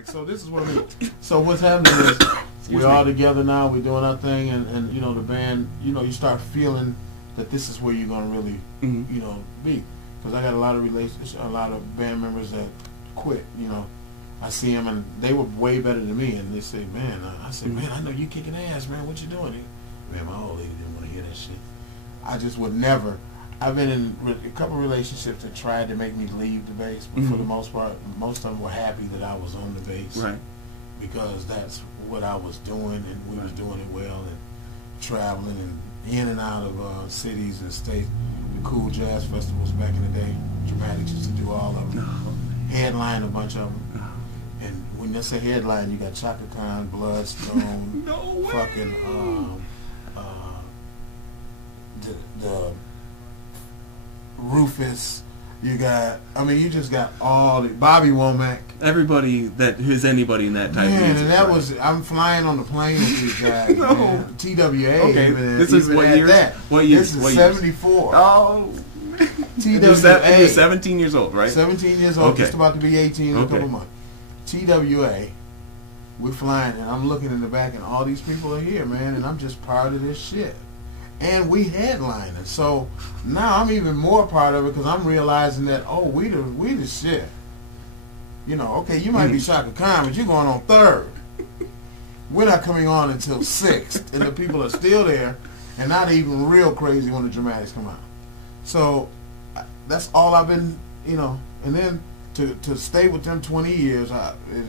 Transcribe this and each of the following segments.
perfect. So this is what I mean. So what's happening is we're all together now. We're doing our thing, and you know the band. You know you start feeling that this is where you're gonna really, you know, be. Because I got a lot of a lot of band members that quit. You know, I see them and they were way better than me, and they say, "Man," I said, "Man, I know you kicking ass, man. What you doing?" Man, my old lady didn't want to hear that shit. I just would never. I've been in a couple of relationships that tried to make me leave the bass, but for the most part, most of them were happy that I was on the bass, right? Because that's what I was doing, and we was doing it well, and traveling and in and out of cities and states. The cool jazz festivals back in the day, Dramatics used to do all of them. Headline a bunch of them. And when they say headline, you got Chaka Khan, Bloodstone, fucking the Rufus. You got, I mean, you just got all the Bobby Womack. Everybody that is anybody in that type of music. And that was, I'm flying on the plane with these guys. Man. TWA. Okay, even, this is what year? What year? This is 74. Oh. TWA. You're 17 years old, right? 17 years old, just about to be 18 in a couple months. TWA, we're flying, and I'm looking in the back, and all these people are here, man, and I'm just part of this shit. And we headlining, so now I'm even more part of it because I'm realizing that we the shit. You know, okay, you might be Chaka Khan, but you're going on third. We're not coming on until sixth, and the people are still there, and not even real crazy when the Dramatics come out. So that's all I've been, you know. And then to stay with them 20 years,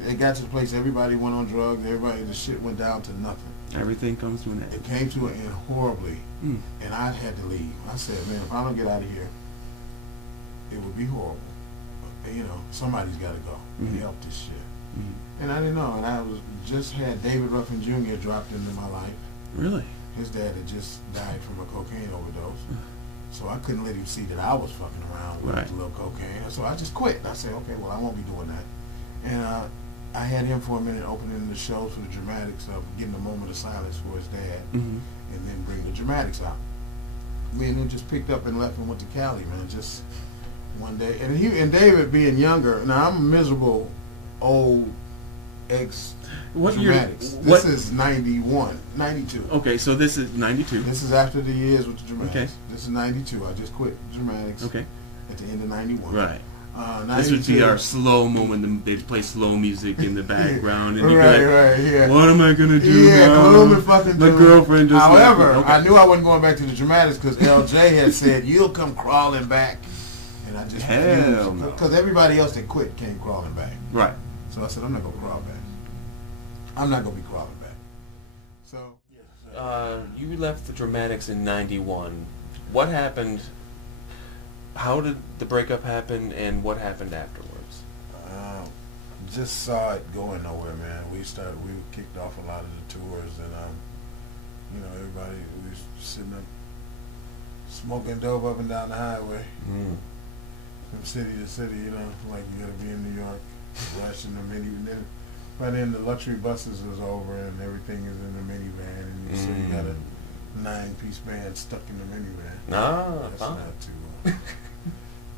it got to the place everybody went on drugs, the shit went down to nothing. Everything comes to an end. It came to an end horribly, and I had to leave. I said, man, if I don't get out of here, it would be horrible. You know, somebody's got to go and help this shit. And I didn't know, and I just had David Ruffin Jr. dropped into my life. Really? His dad had just died from a cocaine overdose. So I couldn't let him see that I was fucking around with a little cocaine. So I just quit. I said, okay, well, I won't be doing that. And I had him for a minute opening the shows for the Dramatics, getting a moment of silence for his dad, and then bring the Dramatics out. Me and him just picked up and left and went to Cali, man, just one day. And David being younger, now I'm a miserable old ex-Dramatics. This is 91, 92. Okay, so this is 92. This is after the years with the Dramatics. Okay. This is 92. I just quit Dramatics at the end of 91. Right. This would be our slow moment. They'd play slow music in the background, and you'd be like, "What am I gonna do now? Gloom and fucking My girlfriend just." However, I knew I wasn't going back to the Dramatics because LJ had said, "You'll come crawling back," and I just because everybody else that quit came crawling back. Right. So I said, "I'm not gonna crawl back. I'm not gonna be crawling back." So you left the Dramatics in '91. What happened? How did the breakup happen, and what happened afterwards? Just saw it going nowhere, man. We kicked off a lot of the tours, and you know, everybody we was sitting up smoking dope up and down the highway, from city to city. You know, like you gotta be in New York, rushing the minivan. By then, the luxury buses was over, and everything is in the minivan, and so you got a 9-piece band stuck in the minivan. That's not too.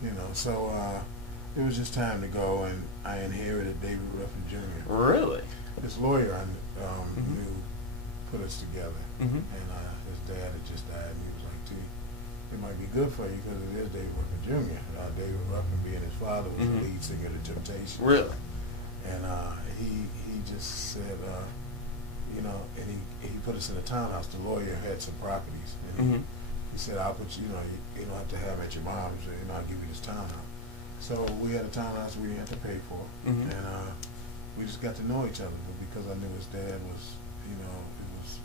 You know, so it was just time to go, and I inherited David Ruffin Jr. Really? This lawyer I knew put us together, and his dad had just died, and he was like, "Gee, it might be good for you because it is David Ruffin Jr." David Ruffin, being his father, was the lead singer of The Temptations. Really? And he just said, you know, and he put us in a townhouse. The lawyer had some properties, and he said, "I'll put you, you don't have to have at your mom's, you know, I'll give you this townhouse." So we had a townhouse we didn't have to pay for, and we just got to know each other. But because I knew his dad was, you know, it was,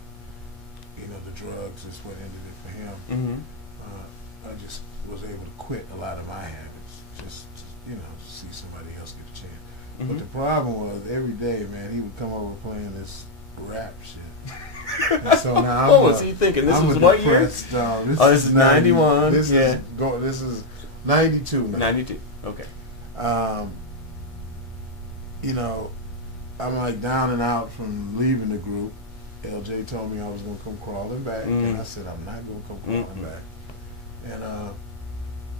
you know, the drugs is what ended it for him. I just was able to quit a lot of my habits, just, you know, see somebody else get a chance. But the problem was every day, man, he would come over playing this rap shit. And so now what was he thinking? This was what year? This is 91. This is 92 now. 92. Okay. You know, I'm like down and out from leaving the group. LJ told me I was going to come crawling back, and I said I'm not going to come crawling back. And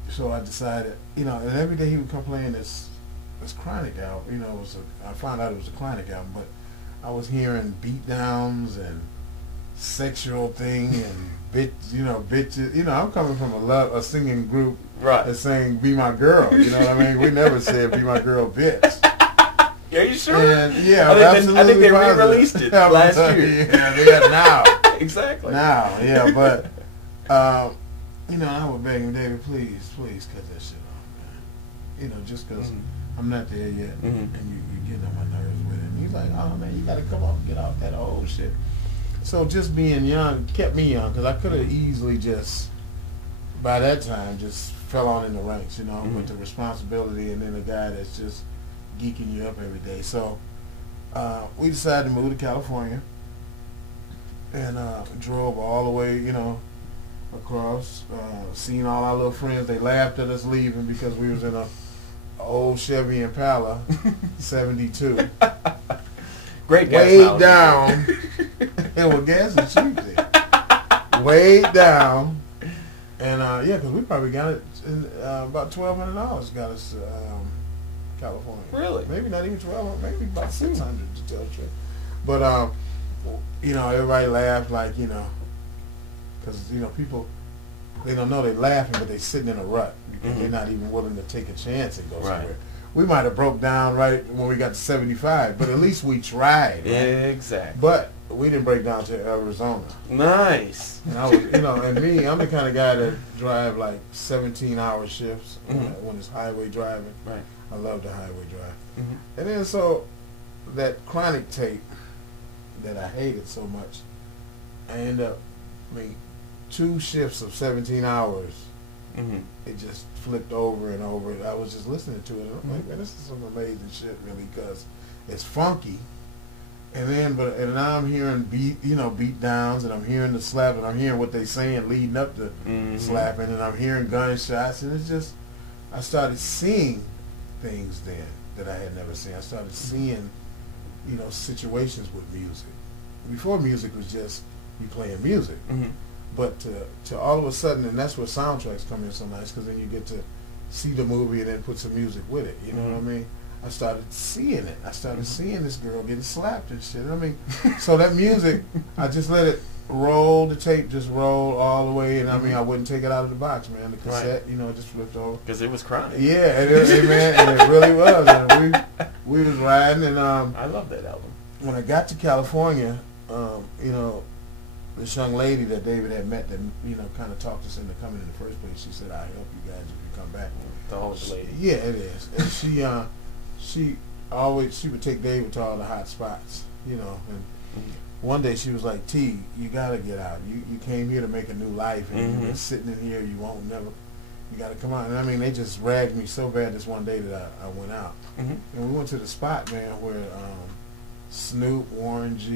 so I decided, you know, and every day he would come playing this this Chronic album. You know, I found out it was a Chronic album, but I was hearing beatdowns and sexual thing and bitches. You know, I'm coming from a singing group that sang "Be My Girl." You know what I mean? We never said "Be My Girl, bitch." Are you sure? And yeah, I think they re-released it last year. Yeah, they are now. Exactly. Now, yeah, but you know, I would beg him, David, please cut that shit off, man. You know, just because I'm not there yet, and you're getting on my nerves with it. And he's like, oh man, you got to come off, get off that old shit. So just being young kept me young, because I could have easily just, by that time, just fell on in the ranks, you know, with the responsibility and then a guy that's just geeking you up every day. So we decided to move to California and drove all the way, you know, across, seen all our little friends. They laughed at us leaving because we was in a old Chevy Impala 72. Great gas way mileage. Down. And with gas is cheap there. Way down. And yeah, because we probably got it in, about $1,200 got us to California. Really? Maybe not even 1,200, maybe about 600 to tell the truth. But you know, everybody laughed, like, you know, because, you know, people, they don't know they're laughing, but they're sitting in a rut because they're not even willing to take a chance and go somewhere. We might have broke down right when we got to 75, but at least we tried. Right? Exactly. But we didn't break down to Arizona. Nice. And I was, you know, and me, I'm the kind of guy that drive like 17-hour shifts when it's highway driving. Right. I love the highway drive. And then so that Chronic tape that I hated so much, I ended up, 2 shifts of 17 hours. It just flipped over and over. I was just listening to it, and I'm like, man, this is some amazing shit, really, because it's funky. And then, and now I'm hearing beat downs, and I'm hearing the slap, and I'm hearing what they saying leading up to slapping, and I'm hearing gunshots, and it's just, I started seeing things then that I had never seen. I started seeing, you know, situations with music. Before, music was just you playing music. But to all of a sudden, and that's where soundtracks come in so nice, because then you get to see the movie and then put some music with it. You know what I mean? I started seeing it. I started seeing this girl getting slapped and shit. I mean, so that music, I just let it roll. The tape just rolled all the way, and I mean, I wouldn't take it out of the box, man. The cassette, you know, just flipped over. Because it was Chronic. Yeah, man, and it really was. And we was riding, and I love that album. When I got to California, you know, this young lady that David had met that, you know, kind of talked us into coming in the first place, she said, I'll help you guys if you come back. The host lady. Yeah, it is. And she would take David to all the hot spots, you know. And one day she was like, T, you got to get out. You came here to make a new life, and you've been sitting in here, you got to come out. And I mean, they just ragged me so bad this one day that I went out. And we went to the spot, man, where Snoop, Warren G,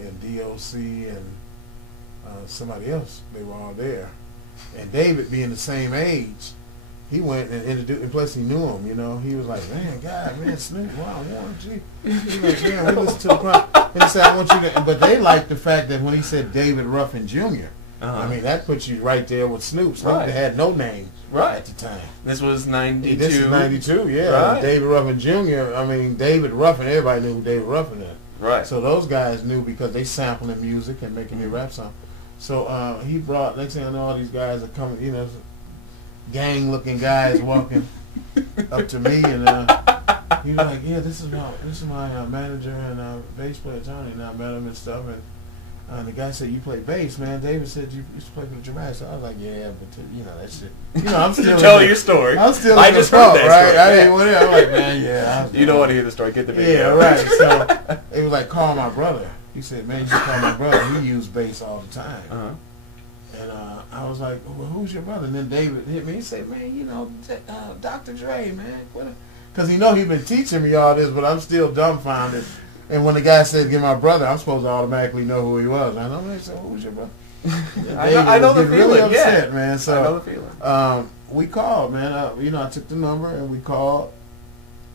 and DOC, and somebody else, they were all there. And David, being the same age, he went and introduced, and plus he knew him, you know. He was like, man, Snoop, wow, Warren G. He was like, man, we listened to the crowd. And he said, I want you to, but they liked the fact that when he said David Ruffin Jr., I mean, that puts you right there with Snoop. Snoop had no name at the time. This was 92. This is 92, yeah. David Ruffin Jr., I mean, David Ruffin, everybody knew who David Ruffin is. Right. So those guys knew because they sampling music and making their rap song. So he brought, next thing I know, all these guys are coming, you know, gang-looking guys walking up to me, and he was like, yeah, this is my manager and bass player, Tony, and I met him and stuff, and the guy said, you play bass, man. David said you used to play for the Dramatics. So I was like, yeah, but you know, that shit. You know, I'm still tell your story. I'm still I just heard that right? story. I didn't want it. I'm like, man, yeah. You don't want to hear the story. Get the video. Yeah, right. So it was like, call my brother. He said, man, you should call my brother. He used bass all the time. And I was like, well, who's your brother? And then David hit me. He said, man, you know, Dr. Dre, man. Because he know he been teaching me all this, but I'm still dumbfounded. And when the guy said, get my brother, I'm supposed to automatically know who he was. And I'm like, so who's your brother? I know the feeling, really upset, man. So, I know the feeling. We called, man. You know, I took the number and we called.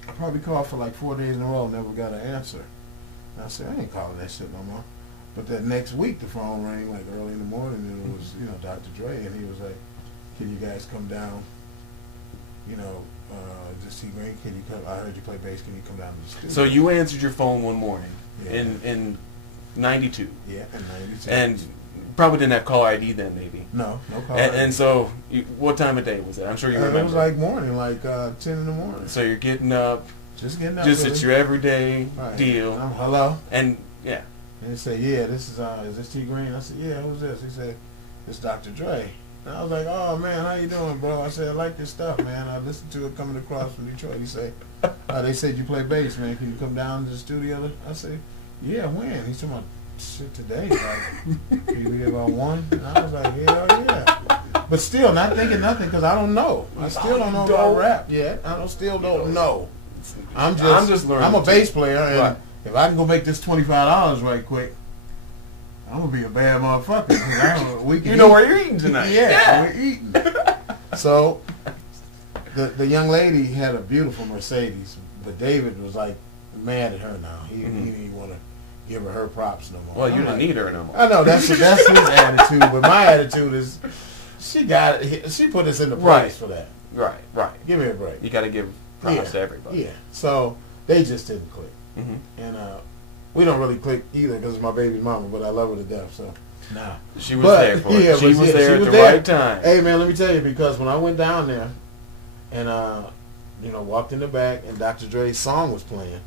I probably called for like 4 days in a row, never got an answer. And I said, I ain't calling that shit no more. But that next week, the phone rang like early in the morning, and it was, you know, Dr. Dre, and he was like, can you guys come down, you know, Just T Green, can you come? I heard you play bass. Can you come down to the studio? So you answered your phone one morning Yeah. in '92. Yeah, in '92. And probably didn't have call ID then, maybe. No call. And so, what time of day was it? I'm sure you remember. It was like morning, like 10 in the morning. So you're getting up. Just getting up. Just really. it's your everyday Right. deal. Hello. And yeah. And he said, yeah, this is this T Green? I said, yeah, who's this? He said, it's Dr. Dre. And I was like, oh man, how you doing, bro? I said, I like this stuff, man. I listened to it coming across from Detroit. He said, they said you play bass, man. Can you come down to the studio? I said, yeah, when? He said, shit, today. Like, can you be there about 1? And I was like, hell yeah. But still, not thinking nothing because I don't know. I still don't know about rap yet. Still don't know. I'm just learning. I'm a bass player, and if I can go make this $25 right quick, I'm gonna be a bad motherfucker. We can know where you're eating tonight. Yeah, we're eating. So the young lady had a beautiful Mercedes, but David was like mad at her now. He didn't want to give her props no more. Well, you didn't need her no more. I know that's his attitude, but my attitude is she got it. She put us in the place for that. Right. Give me a break. You got to give props to everybody. Yeah. So they just didn't click, and we don't really click either because it's my baby mama, but I love her to death. So nah, she was there for it. She was there at the right time. Hey man, let me tell you, because when I went down there and walked in the back and Dr. Dre's song was playing.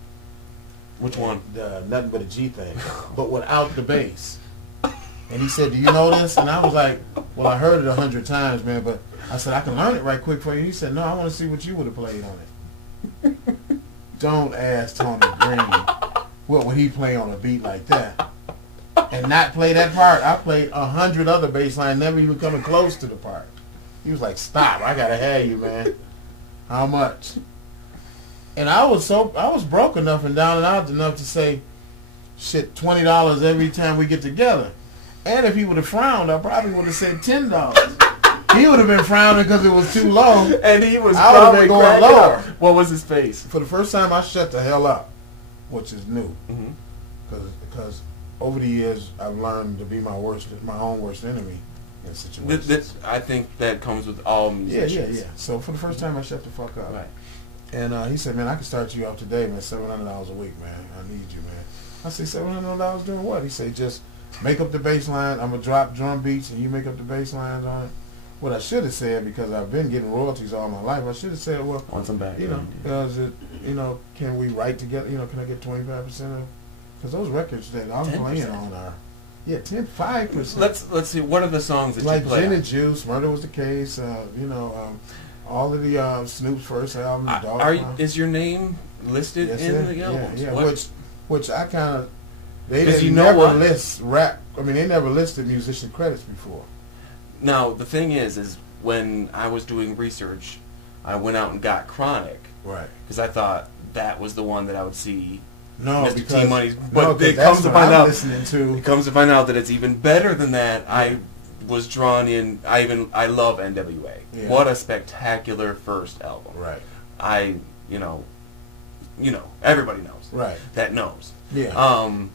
Which one? The Nothing But a G Thing, but without the bass. And he said, do you know this? And I was like, well, I heard it 100 times, man, but I said, I can learn it right quick for you. He said, no, I want to see what you would have played on it. Don't ask Tony Green what would he play on a beat like that. And not play that part. I played 100 other bass lines, never even coming close to the part. He was like, stop, I got to have you, man. How much? And I was broke enough and down and out enough to say, shit, $20 every time we get together. And if he would have frowned, I probably would have said $10. He would have been frowning because it was too low. And he was I would have been going lower. What was his face? For the first time, I shut the hell up, which is new. Because over the years, I've learned to be my own worst enemy in situations. I think that comes with all musicians. Yeah. So for the first time, I shut the fuck up. Right. And he said, man, I can start you off today, man, $700 a week, man. I need you, man. I said, $700 doing what? He said, just make up the bass line. I'm going to drop drum beats, and you make up the bass lines on it. What I should have said, because I've been getting royalties all my life, I should have said, well, on some back, because can we write together? Can I get 25% of? Because those records that I'm 10%. Playing on are, 5%. Let's see. What are the songs that like you play? Gin and Juice, Murder Was the Case. All of the Snoop's first album. Is your name listed in the albums? Yeah. Which I kind of. They list rap. I mean, they never listed musician credits before. Now, the thing is when I was doing research, I went out and got Chronic. Right. Because I thought that was the one that I would see. No, Mr. because T Money's. But it comes to find out that it's even better than that. I was drawn in. I love NWA. Yeah. What a spectacular first album. Right. Everybody knows. Right. That knows. Yeah.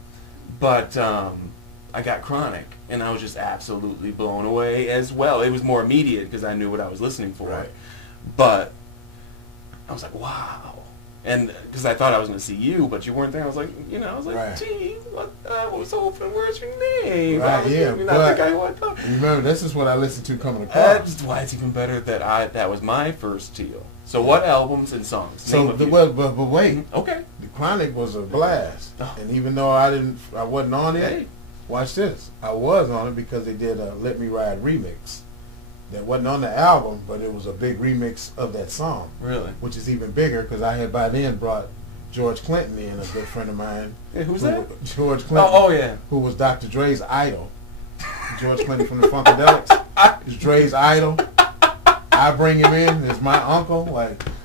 But I got Chronic, and I was just absolutely blown away as well. It was more immediate because I knew what I was listening for. Right. But I was like, wow. And because I thought I was going to see you, but you weren't there. I was like, right. Gee, what? I was hoping, where's your name? Right, remember, this is what I listened to coming across. That's why it's even better that that was my first deal. So what albums and songs? So, but wait. Okay. The Chronic was a blast. Oh. And even though I wasn't on it, watch this. I was on it because they did a Let Me Ride remix. That wasn't on the album, but it was a big remix of that song. Really? Which is even bigger because I had by then brought George Clinton in, a good friend of mine. Yeah, who's that? George Clinton. Oh, yeah. Who was Dr. Dre's idol. George Clinton from the Funkadelics is Dre's idol. I bring him in as my uncle.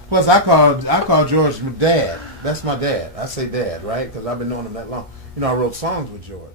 Plus I call George my dad. That's my dad. I say dad, right? Because I've been knowing him that long. I wrote songs with George.